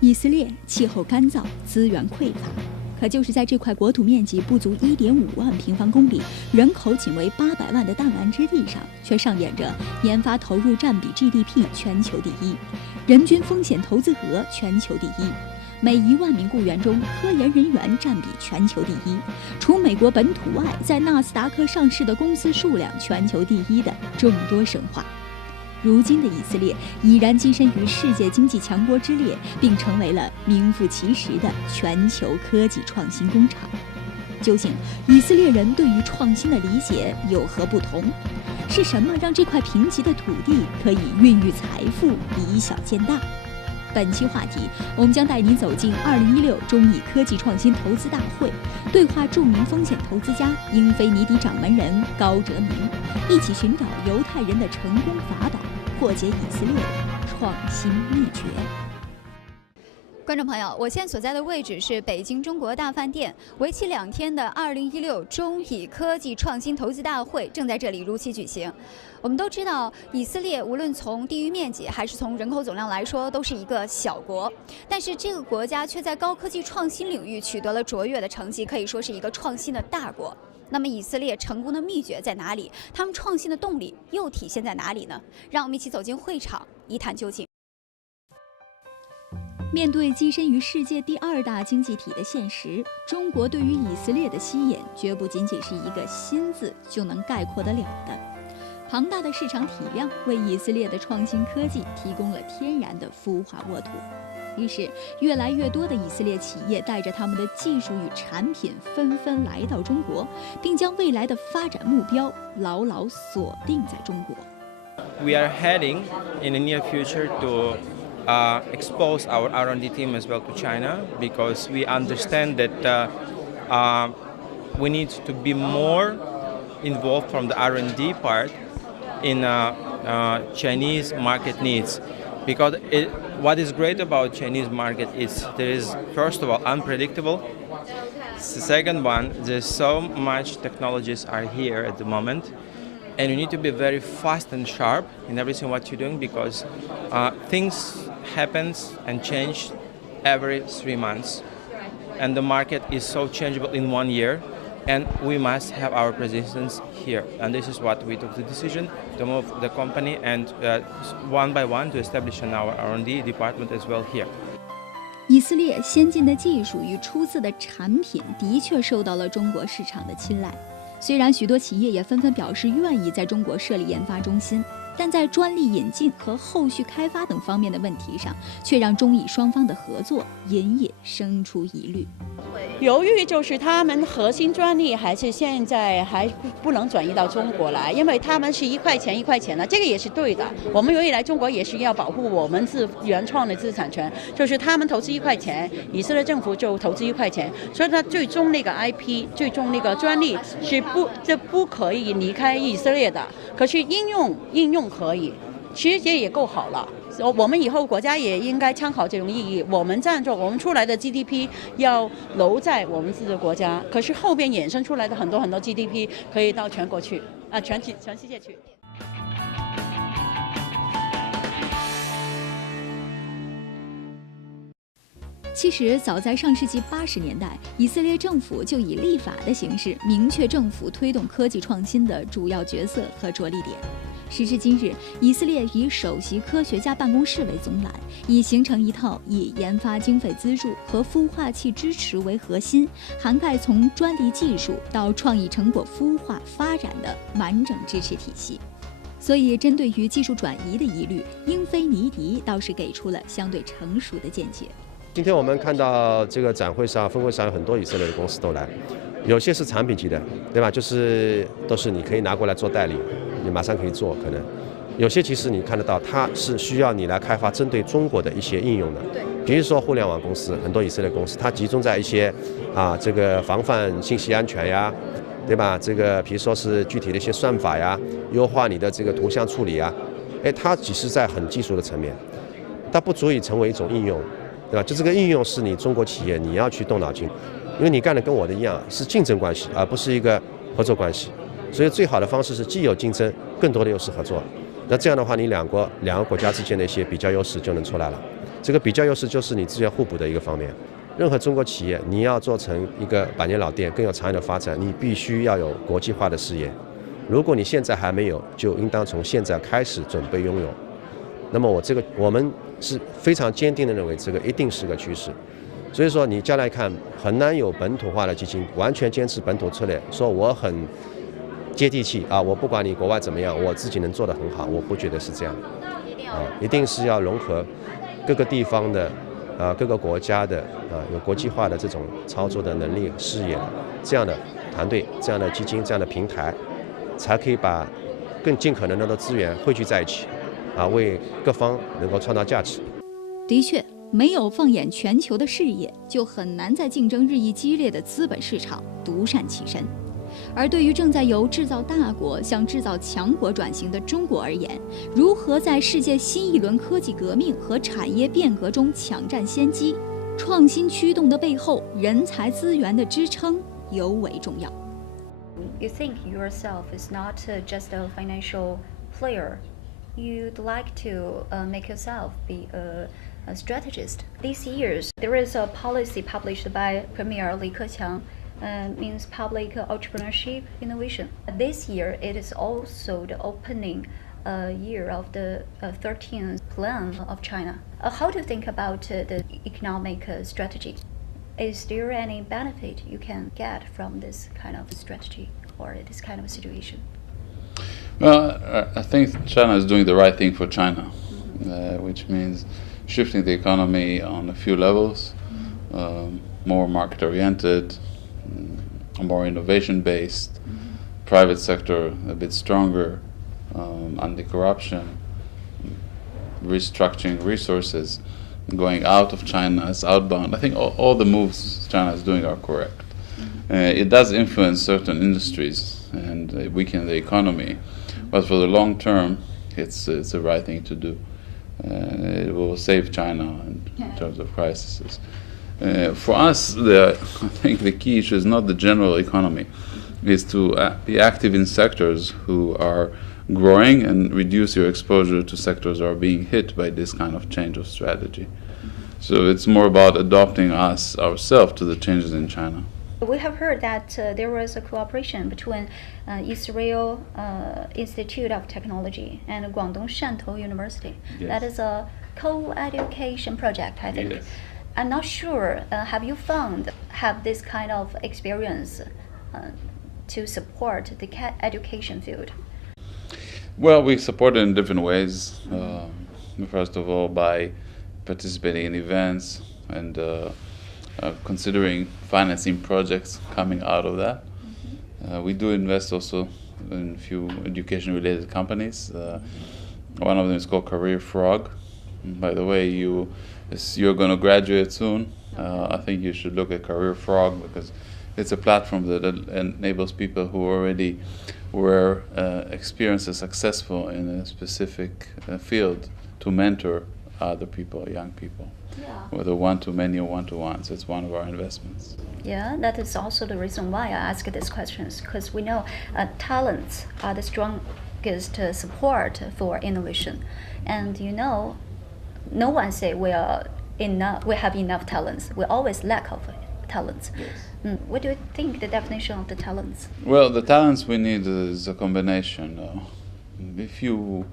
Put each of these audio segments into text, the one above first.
以色列气候干燥，资源匮乏，可就是在这块国土面积不足1.5万平方公里、人口仅为800万的弹丸之地上，却上演着研发投入占比 GDP 全球第一，人均风险投资额全球第一，每1万名雇员中科研人员占比全球第一，除美国本土外，在纳斯达克上市的公司数量全球第一的众多神话。如今的以色列已然跻身于世界经济强国之列，并成为了名副其实的全球科技创新工厂。究竟以色列人对于创新的理解有何不同？是什么让这块贫瘠的土地可以孕育财富，以小见大？本期话题，我们将带您走进2016中以科技创新投资大会，对话著名风险投资家英菲尼迪掌门人高哲明，一起寻找犹太人的成功法宝，破解以色列的创新秘诀。观众朋友，我现在所在的位置是北京中国大饭店，为期2天的2016中以科技创新投资大会正在这里如期举行。我们都知道，以色列无论从地域面积还是从人口总量来说，都是一个小国，但是这个国家却在高科技创新领域取得了卓越的成绩，可以说是一个创新的大国。那么以色列成功的秘诀在哪里？他们创新的动力又体现在哪里呢？让我们一起走进会场，一探究竟。面对跻身于世界第2大经济体的现实，中国对于以色列的吸引绝不仅仅是一个“新”字就能概括得了的。庞大的市场体量为以色列的创新科技提供了天然的孵化沃土，于是越来越多的以色列企业带着他们的技术与产品纷纷来到中国，并将未来的发展目标牢牢锁定在中国。 We are heading in the near future to expose our R&D team as well to China, because we understand that we need to be more involved from the R&D part in Chinese market needs, because what is great about Chinese market is there is, first of all, unpredictable. The second one, there's so much technologies are here at the moment, and you need to be very fast and sharp in everything what you're doing, because things happens and change every 3 months, and the market is so changeable in 1 year. And we must have our presence here. And this is what we took the decision to move the company and one by one to establish our R&D department as well here. 以色列先进的技术与出色的产品的确受到了中国市场的青睐。虽然许多企业也纷纷表示愿意在中国设立研发中心，但在专利引进和后续开发等方面的问题上，却让中以双方的合作隐隐生出疑虑。犹豫就是他们核心专利现在还不能转移到中国来，因为他们是1块钱1块钱的，这个也是对的。我们由于来中国也是要保护我们原创的资产权，就是他们投资1块钱，以色列政府就投资1块钱，所以它最终那个 IP， 最终那个专利是不可以离开以色列的。可是应用可以，其实也够好了。我们以后国家也应该参考这种意义。我们我们出来的 GDP 要留在我们自己的国家，可是后边衍生出来的很多 GDP 可以到全国去全世界去。其实，早在上世纪80年代，以色列政府就以立法的形式明确政府推动科技创新的主要角色和着力点。时至今日，以色列以首席科学家办公室为总揽，已形成一套以研发经费资助和孵化器支持为核心，涵盖从专利技术到创意成果孵化发展的完整支持体系。所以，针对于技术转移的疑虑，英菲尼迪倒是给出了相对成熟的见解。今天我们看到这个展会上、分会上有很多以色列的公司都来，有些是产品级的，对吧？都是你可以拿过来做代理，你马上可以做，可能有些其实你看得到，它是需要你来开发针对中国的一些应用的。比如说互联网公司，很多以色列公司，它集中在一些这个防范信息安全呀，对吧？这个比如说是具体的一些算法呀，优化你的这个图像处理啊，它只是在很技术的层面，它不足以成为一种应用。对吧？就这个应用是你中国企业你要去动脑筋，因为你干的跟我的一样，是竞争关系，而不是一个合作关系。所以最好的方式是既有竞争，更多的又是合作。那这样的话，你两个国家之间的一些比较优势就能出来了。这个比较优势就是你资源互补的一个方面。任何中国企业，你要做成一个百年老店，更有长远的发展，你必须要有国际化的视野。如果你现在还没有，就应当从现在开始准备拥有。那么我们是非常坚定的认为，这个一定是个趋势。所以说，你将来看很难有本土化的基金完全坚持本土策略，说我很接地气啊，我不管你国外怎么样，我自己能做得很好，我不觉得是这样。一定是要融合各个地方的各个国家的有国际化的这种操作的能力、视野，这样的团队、这样的基金、这样的平台，才可以把更尽可能的资源汇聚在一起，为各方能够创造价值。的确，没有放眼全球的视野，就很难在竞争日益激烈的资本市场独善其身。而对于正在由制造大国向制造强国转型的中国而言，如何在世界新一轮科技革命和产业变革中抢占先机，创新驱动的背后，人才资源的支撑尤为重要。You think yourself is not just a financial player. You'd like to make yourself be a strategist. These years, there is a policy published by Premier Li Keqiang, means public entrepreneurship innovation. This year, it is also the opening year of the 13th plan of China. How do you think about the economic strategy? Is there any benefit you can get from this kind of strategy or this kind of situation? Well, I think China is doing the right thing for China, which means shifting the economy on a few levels, more market-oriented, more innovation-based, private sector a bit stronger, anti-corruption, restructuring resources, going out of China as outbound. I think all the moves China is doing are correct. It does influence certain industries and weaken the economy, but for the long term, it's the right thing to do. It will save China in terms of crises. For us, I think the key issue is not the general economy, is to be active in sectors who are growing and reduce your exposure to sectors that are being hit by this kind of change of strategy. So it's more about adopting ourselves to the changes in China. We have heard that there was a cooperation between Israel Institute of Technology and Guangdong Shantou University. Yes. That is a co-education project, I think. Yes. I'm not sure, have this kind of experience to support the education field? Well, we support it in different ways. First of all, by participating in events and considering financing projects coming out of that. We do invest also in a few education-related companies. One of them is called Career Frog. By the way, you're going to graduate soon. I think you should look at Career Frog because it's a platform that enables people who already were experienced as successful in a specific field to mentor other people, young people, whether one-to-many or one-to-one. So it's one of our investments. Yeah, that is also the reason why I ask these questions, because we know talents are the strongest support for innovation. And no one say we have enough talents. We always lack of talents. Yes. What do you think the definition of the talents? Well, the talents we need is a combination. If you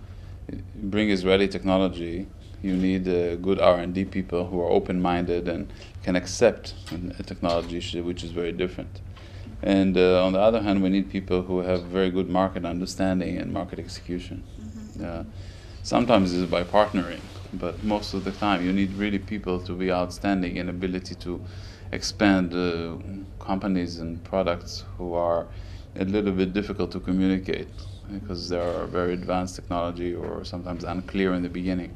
bring Israeli technology, you need good R&D people who are open-minded and can accept a technology which is very different. And on the other hand, we need people who have very good market understanding and market execution. Sometimes it's by partnering, but most of the time you need really people to be outstanding in ability to expand companies and products who are a little bit difficult to communicate because they are very advanced technology or sometimes unclear in the beginning.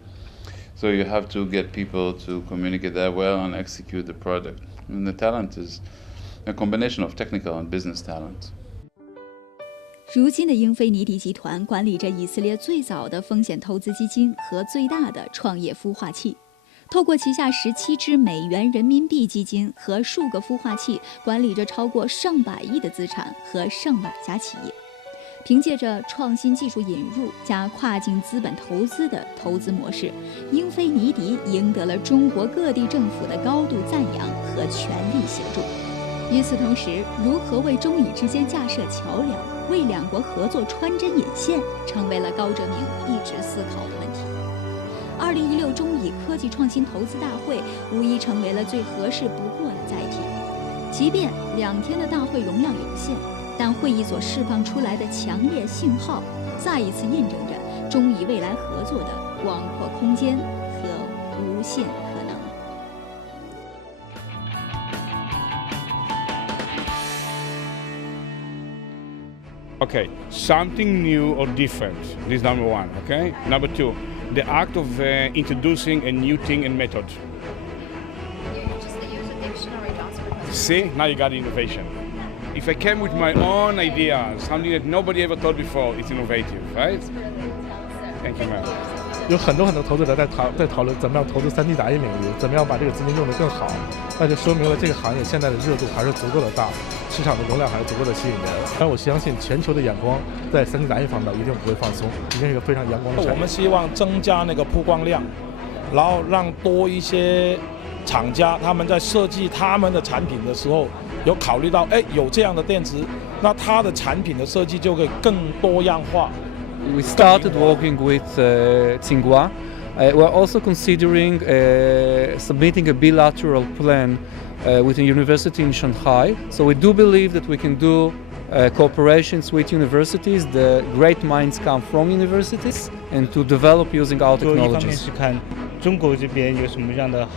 So you have to get people to communicate that well and execute the product. And the talent is a combination of technical and business talent. 如今的英菲尼迪集团管理着以色列最早的风险投资基金和最大的创业孵化器，透过旗下17支美元人民币基金和数个孵化器，管理着超过上百亿的资产和上百家企业。凭借着创新技术引入加跨境资本投资的投资模式，英菲尼迪赢得了中国各地政府的高度赞扬和全力协助。与此同时，如何为中以之间架设桥梁，为两国合作穿针引线，成为了高哲明一直思考的问题。2016中以科技创新投资大会无疑成为了最合适不过的载体。即便2天的大会容量有限，但会议所释放出来的强烈信号，再一次印证着中以未来合作的广阔空间和无限可能。Okay, something new or different. This is number one. Okay. Number two, the act of introducing a new thing and method. You just use a dictionary to answer. See, now you got innovation. If I came with my own idea, something that nobody ever thought before, it's innovative, right? Thank you, ma'am. 有很多投资者在讨论怎么样投资3D 打印领域，怎么样把这个资金用得更好，那就说明了这个行业现在的热度还是足够的大，市场的容量还是足够的吸引人。但我相信全球的眼光在3D 打印方面一定不会放松，一定是一个非常阳光的产业。我们希望增加那个曝光量，然后让多一些厂家他们在设计他们的产品的时候，有考虑到有这样的电池，那它的产品的设计就会更多样化。We started working with Tsinghua. We're also considering submitting a bilateral plan with a university in Shanghai. So we do believe that we can do cooperations with universities. The great minds come from universities, and to develop using our 一方面 technologies. 是看中国这边有什么样的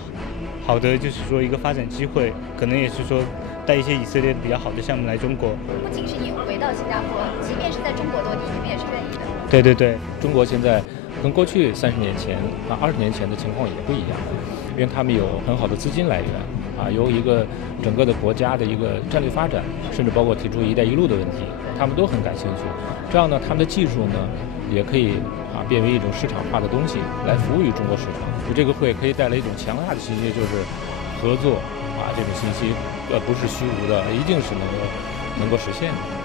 好的，就是说一个发展机会，可能也是说带一些以色列比较好的项目来中国。不仅是你回到新加坡，即便是在中国落地，你们也是愿意的。对对对，中国现在跟过去30年前、20年前的情况也不一样，因为他们有很好的资金来源，由一个整个的国家的一个战略发展，甚至包括提出"一带一路"的问题，他们都很感兴趣。这样呢，他们的技术呢，也可以变为一种市场化的东西，来服务于中国市场。就这个会可以带来一种强大的信息，就是合作这种信息，不是虚无的，一定是能够实现的。